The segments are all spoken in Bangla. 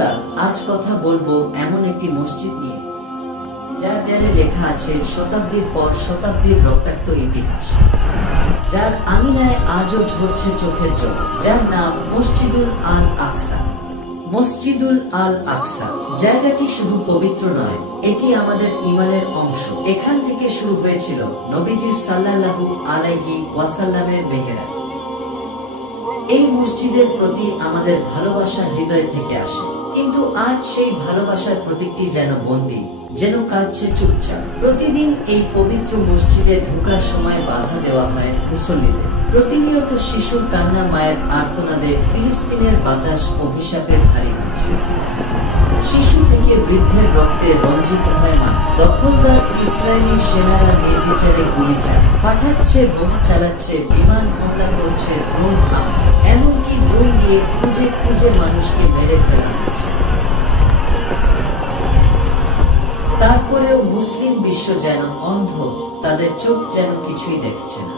বন্ধুরা, আজ কথা বলবো এমন একটি মসজিদ নিয়ে যার দেয়ালে লেখা আছে শতাব্দীর পর শতাব্দীর রক্তাক্ত ইতিহাস, যার আমিনায় আজও ঝরছে চোখের জল, যার নাম মসজিদুল আল আকসা। মসজিদুল আল আকসা জায়গাটি শুধু পবিত্র নয়, এটি আমাদের ঈমানের অংশ। এখান থেকে শুরু হয়েছিল নবীজির সাল্লাল্লাহু আলাইহি ওয়াসাল্লামের মেহেরাজ। এই মসজিদের প্রতি আমাদের ভালোবাসা হৃদয় থেকে আসে, কিন্তু আজ সেই ভালোবাসার প্রতীকটি যেন বন্দী, যেন কাঁদছে চুপচাপ। প্রতিদিন এই পবিত্র মসজিদে ঢোকার সময় বাধা দেওয়া হয় মুসল্লিদের। প্রতিনিয়ত শিশুর কান্না, মায়ের আর্তনাদে ফিলিস্তিনের বাতাস অভিশাপের ভারী হচ্ছে। শিশু থেকে বৃদ্ধের রক্তে রঞ্জিত হয় মাঠ। দখলদার ইসরায়েলি সেনারা নির্বিচারে গুলি চালায়, ফাটাচ্ছে, বোমা চালাচ্ছে, বিমান হামলা করছে, ড্রোন হামলা, এমনকি ড্রোন দিয়ে খুঁজে খুঁজে মানুষকে মেরে ফেলা হচ্ছে। তারপরেও মুসলিম বিশ্ব যেন অন্ধ, তাদের চোখ যেন কিছুই দেখছে না।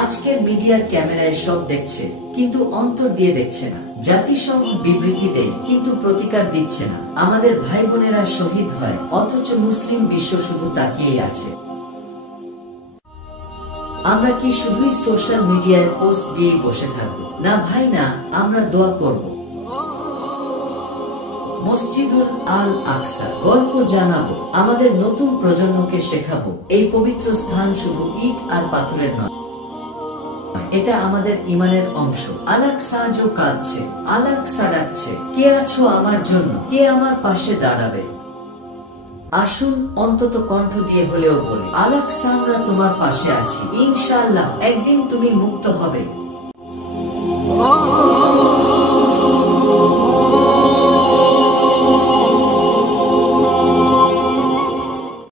আজকের মিডিয়ার ক্যামেরায় সব দেখছে, কিন্তু অন্তর দিয়ে দেখছে না। জাতিসংঘ বিবৃতি দেয়, কিন্তু প্রতিকার দিচ্ছে না। আমাদের ভাই বোনেরা শহীদ হয়, অথচ মুসলিম বিশ্ব শুধু তাকিয়ে আছে। আমরা কি শুধুই সোশ্যাল মিডিয়ায় পোস্ট দিয়ে বসে থাকবো? না ভাই না, আমরা দোয়া করব। মসজিদুল আল আকসা গল্প জানাবো, আমাদের নতুন প্রজন্মকে শেখাবো এই পবিত্র স্থান শুধু ইট আর পাথরের নয়, এটা আমাদের ঈমানের অংশ। আল আকসা আজও কাঁদছে, আল আকসা ডাকছে, কে আছো আমার জন্য, কে আমার পাশে দাঁড়াবে? আসুন অন্তত কণ্ঠ দিয়ে হলেও বলি, আল আকসা আমরা তোমার পাশে আছি, ইনশাআল্লাহ একদিন তুমি মুক্ত হবে।